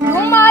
流氓